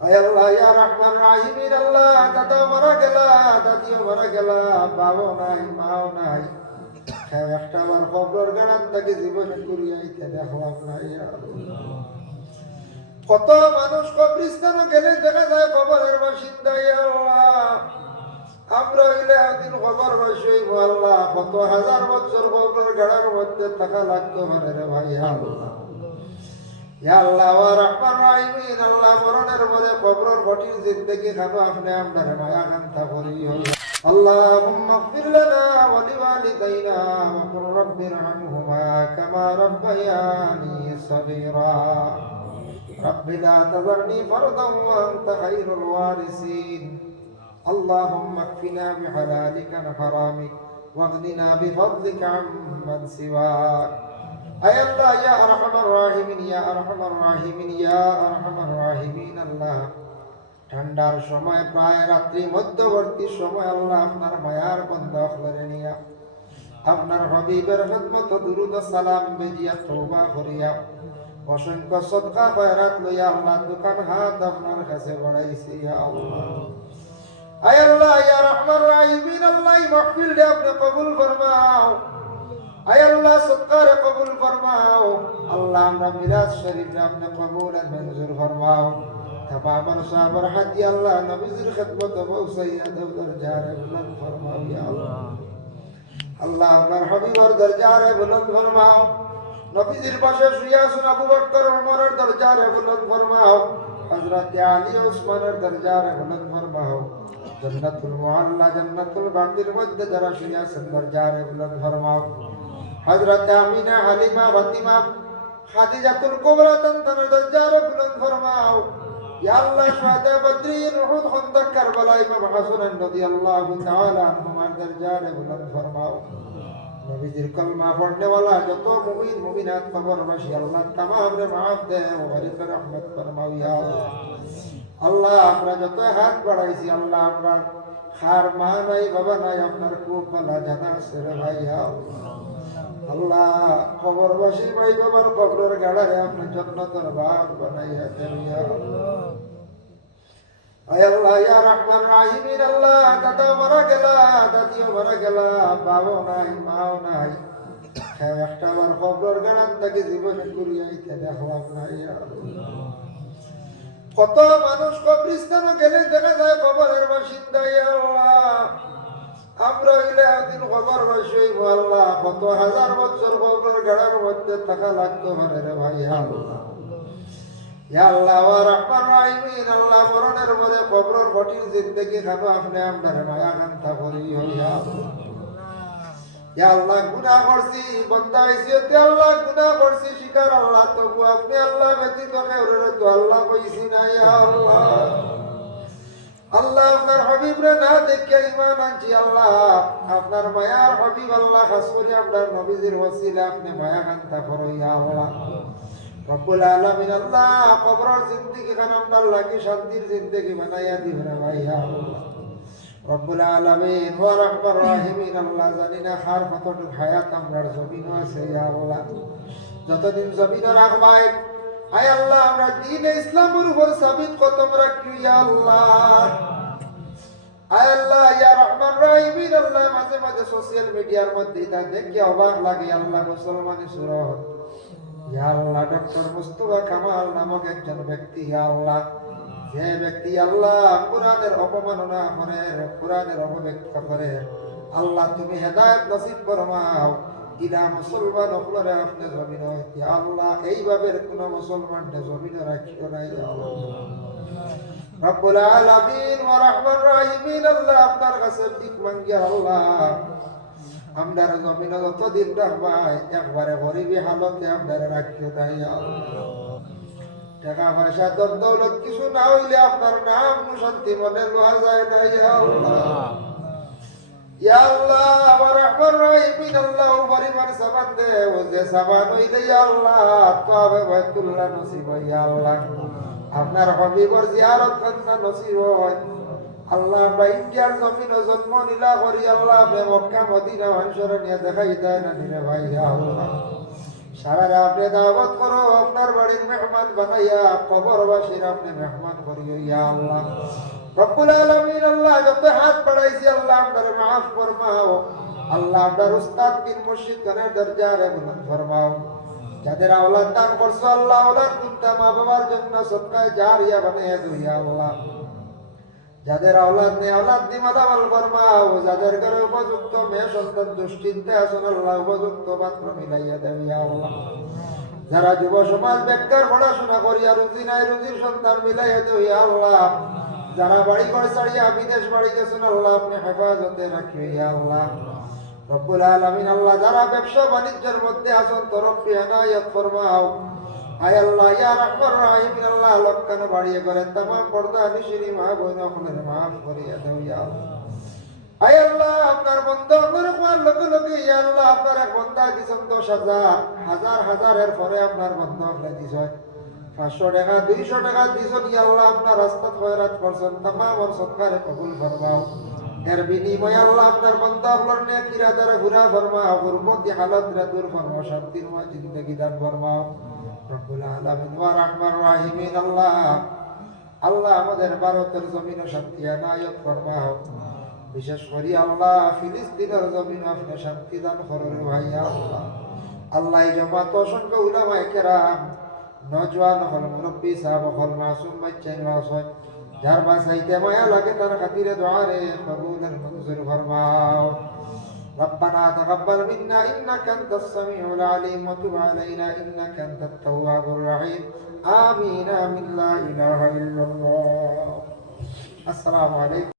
আয় আল্লাহ ইয়া রহমান রাহিমিন আল্লাহ, দাদা মারা গেলা, দাদিও মারা গেলা, বাবাও নাই, মাও নাই, একটা আমার খবর গাড়ান তাকে জীবন করিয়াইতে দেখলাম না ইয়া আল্লাহ। কত মানুষ কবরিস্তানে গেলে দেখা যায় কবরের বাসিন্দা ইয়া আল্লাহ। আমরা হইলে একদিন কবর বাসী হইব আল্লাহ, কত হাজার বছর কবরের গাড়ার মধ্যে থাকা লাগতো মানে রে ভাই আল্লাহ। ইয়া আল্লাহ ওয়া রহমান রাহিমিন আল্লাহ, মরণের পরে কবরের কঠিন জিন্দেগি খানো আপনি আপনার মায়া কান্তা করিও। আল্লাহুম্মা ইগফির লানা ওয়া লিওয়ালিদাইনা ওয়া কুর রাব্বিরহামহুমা কামা রাব্বায়ানি সগীরা। রাব্বি লা তাযারনি ফারদান ওয়া আনতা খায়রুল ওয়ারিসিন। اللهم اكفنا بحلالك عن حرامك واغننا بفضلك عمن سواك. اي الله يا ارحم الراحمين يا ارحم الراحمين يا ارحم الراحمين আল্লাহ, ঠান্ডার সময় প্রায় রাত্রি মধ্যবর্তী সময় আল্লাহ আপনার মায়ার বন্ধ করে নিয়া আপনার হাবিবের খিদমত দুরুদ ও সালাম বেজিয়া তওবা করিয়া অসংখ্য সদকা খয়রাত লইয়া আল্লাহ দোকান হাত আপনার কাছে বাড়াইছি ইয়া আল্লাহ। আয় আল্লাহ ইয়া রহমান রাহিমিন আল্লাহ, মাহফিল দে আপনি কবুল ফরমাও। আয় আল্লাহ সদকার কবুল ফরমাও আল্লাহ, আমরা মিলাদ শরীফ আপনি কবুল আর মঞ্জুর ফরমাও। तमाम साबर हाथी अल्लाह नबीज़िर खिदमत पहुंचाइया दरजारे बुलंद फरमाओ या अल्लाह। अल्लाह अमर हबीब और दरजारे बुलंद फरमाओ। नबीज़िर पाशे शुया सुन अबू बकर उमर और दरजारे बुलंद फरमाओ। हजरत अली उस्मान और दरजारे बुलंद फरमाओ। जन्नतुल मुअल्ला जन्नतुल बांदिर मध्य जरा शुया सुन दरजारे बुलंद फरमाओ। हजरत आमीना हलीमा फातिमा खादिजातुल कुबरा तंतन दरजारे बुलंद फरमाओ। या अल्लाह शुहदा बद्रीन उहुद खंदक करबला इमाम हसन रदियल्लाहु ताला अन्हुमा दरजारे बुलंद फरमाओ। नबीजिर कलमा पढ़ने वाला যত মুমিন মুমিনাত কবরবাসী আল্লাহ तमाम রে maaf দে ও গরিব রহমত ফরমাও ইয়া আল্লাহ। আল্লাহ আমরা যত হাত বাড়াইছি আল্লাহ, আমরা খার মা নাই বাবা নাই, আপনার খুব ভালো জানা আছে রে ভাই ইয়া আল্লাহ। আল্লাহ কবরবাসী ভাই বাবার কবরের গাড়ারে আপনি জান্নাতের বাগ বানাইয়া দেন ইয়া আল্লাহ। আয় আল্লাহ ইয়া রহমান রাহিমিন আল্লাহ, দাদা মারা গেলা, দাদিও মারা গেলা, বাবাও নাই, মাও নাই, একটা আমার কবরের গাড়ান তাকে জীবন করিয়াইতে দেখলাম না ইয়া আল্লাহ। কত মানুষ কবরিস্তানে গেলে দেখা যায় কবরের বাসিন্দা ইয়া আল্লাহ। আমরা হইলে একদিন কবর বাসী হইব আল্লাহ, কত হাজার বছর কবরের গাড়ার মধ্যে থাকা লাগতো মানে রে ভাই আল্লাহ। ইয়া আল্লাহ ওয়া রহমান রাহিমিন আল্লাহ, মরণের পরে কবরের কঠিন জিন্দেগি খানো আপনি আপনার মায়া কান্তা করিও ইয়া আল্লাহ। ইয়া আল্লাহ গুনাহ করছি বান্দা ইসিয়তে আল্লাহ গুনাহ করছি শিকার আল্লাহ, তবু আপনি আল্লাহ ব্যতীত কাউরে তো আল্লাহ কইছি না ইয়া আল্লাহ। আল্লাহ আপনার হাবিব রে না দেখে ঈমান আনছি আল্লাহ, আপনার মায়ার হাবিব আল্লাহ খাস করে আপনার নবীজির ওসিলা আপনি মায়া কান্তা করো ইয়া আল্লাহ। রব্বুল আলামিন আল্লাহ কবরের জিন্দেগি খান আপনার লাগি শান্তির জিন্দেগি বানাইয়া দিবেন ভাই ইয়া আল্লাহ। রব্বুল আলামিন ওয়া রহমান রাহিমিন আল্লাহ, জানি না খার কতটুক হায়াত আমরার জমিন আছে ইয়া আল্লাহ। যতদিন জমিন রাখবাই আয় আল্লাহ, আমরা দ্বীন ইসলামের উপর সাবিত কদম রাখি ইয়া আল্লাহ। আয় আল্লাহ ইয়া রহমান রাহিমিন আল্লাহ, মাঝে মাঝে সোশ্যাল মিডিয়ার মধ্যে এটা দেখে অবাক লাগে আল্লাহ, মুসলমানের সুরত ইয়া আল্লাহ ডক্টর মুস্তাফা কামাল নামক একজন ব্যক্তি ইয়া আল্লাহ, যে ব্যক্তি আল্লাহ কোরআনের অপমাননা করে, কোরআনের অপব্যাখ্যা করে, আল্লাহ তুমি হেদায়েত নসিব ফরমাও। ইলা মুসলমান হলরে আপনি জমিন ইয়া আল্লাহ, এইভাবে কোন মুসলমান জমিন রাখিও না ইয়া আল্লাহ। রব্বুল আলামিন ওয়া রহমান রাহিমিন আল্লাহ, আপনার কাছে ভিক মাঙ্গি আল্লাহ, আমরা জমিন যতদিন রাখবাই একবারে গরিবী হালতে আপনারা রাখিও না ইয়া আল্লাহ। টাকা পয়সা ধন দৌলত কিছু না হইলে আপনার নাম শান্তি মনে রোয়া যায় না ইয়া আল্লাহ। ইয়া আল্লাহ ওয়া রহমান রাহিমিন আল্লাহ, পরিবার সাবান দে ও যে সাবান হইলে ইয়া আল্লাহ তওবা বাইতুল্লাহ নসিব ইয়া আল্লাহ। আপনার হাবিবর জিয়ারত করনা নসিব হয় আল্লাহ। আমরা ইন্ডিয়ার জমিনে জন্ম নিলা করি আল্লাহ, মক্কা মদিনা মানুষের নিয়ে দেখাই দেয় না নিরে ভাই ইয়া আল্লাহ। সারা রাত আপনি দাওয়াত করো আপনার বাড়ির মেহমান বানাইয়া কবরবাসীর আপনি মেহমান করিও ইয়া আল্লাহ রব্বুল আলামিন আল্লাহ যত হাত বাড়াইছি আল্লাহ আপনারে মাফ ফরমাও আল্লাহ আপনার উস্তাদ বিন মুর্শিদ খানের দরজারে বুলন্দ ফরমাও যাদের আওলাদ দান করছো আল্লাহ আওলাদ কুনতা মা বাবার জন্য সদকায়ে জারিয়া বানিয়ে দিও ইয়া আল্লাহ যাদের আওলাদ নেই আওলাদ দিমাদাল ফরমাও যাদের ঘরে উপযুক্ত মেয়ে সন্তান দুশ্চিন্তা আছেন আল্লাহ উপযুক্ত পাত্র মিলাইয়া দেও ইয়া আল্লাহ যারা যুব সমাজ বেকার পড়াশোনা করিয়া রুজি নাই রুজির সন্তান মিলাইয়া দেও ইয়া আল্লাহ যারা বাড়ি ঘর ছাড়িয়া বিদেশ বাড়ি গেছেন আল্লাহ আপনি হেফাজতে রাখিও ইয়া আল্লাহ রব্বুল আলামিন আল্লাহ যারা ব্যবসা বাণিজ্যের মধ্যে আছেন তরফি এনায়েত ফরমাও আয় আল্লাহ ইয়া রাহমান রাহিম আল্লাহ লক্ষণ বাড়িয়ে করে तमाम পর্দা নিশিনী মা বোন আপনার maaf করিয়া দাও ইয়া আল্লাহ আয় আল্লাহ আপনার বান্দা আপনার কোয়ার লগে লগে ইয়া আল্লাহ আপনার এক বান্দা দিছেন 10,000 হাজার হাজারের পরে আপনার বান্দা আপনি দিছেন 500 টাকা 200 টাকা দিছেন ইয়া আল্লাহ আপনার রাস্তা খয়রাত করছেন तमाम ওর সদকারে কবুল ফরমাও এর বিনিময়ে আল্লাহ আপনার বান্দা আপনার নেকি রাদারে পুরা ফরমাও গুরমতি হালত রে দূর ফরমাও শান্তির ময় জিন্দেগি দান ফরমাও রব্বুল আলামিন ওয়া রাহমান রাহিমিন আল্লাহ আল্লাহ আমাদের ভারতের জমিন শান্তি এনায়েত ফরমাও বিশেষ করে আল্লাহ ফিলিস্তিনের জমিন আপনি শান্তি দান করুন ভাই আল্লাহ আল্লাহ এই জামাত অসংখ্য উলামায়ে কেরাম নওজওয়ান হল মুরব্বি সাহেব হল মাসুম বাচ্চাইন ওয়াসয় যার বাসাইতে মায়া লাগে তার খাতিরে দোয়া রে কবুলের মঞ্জুর ফরমাও ربنا تقبل منا إنك أنت السميع العليم وتب علينا إنك أنت التواب الرحيم آمين آمين لا إله إلا الله السلام عليكم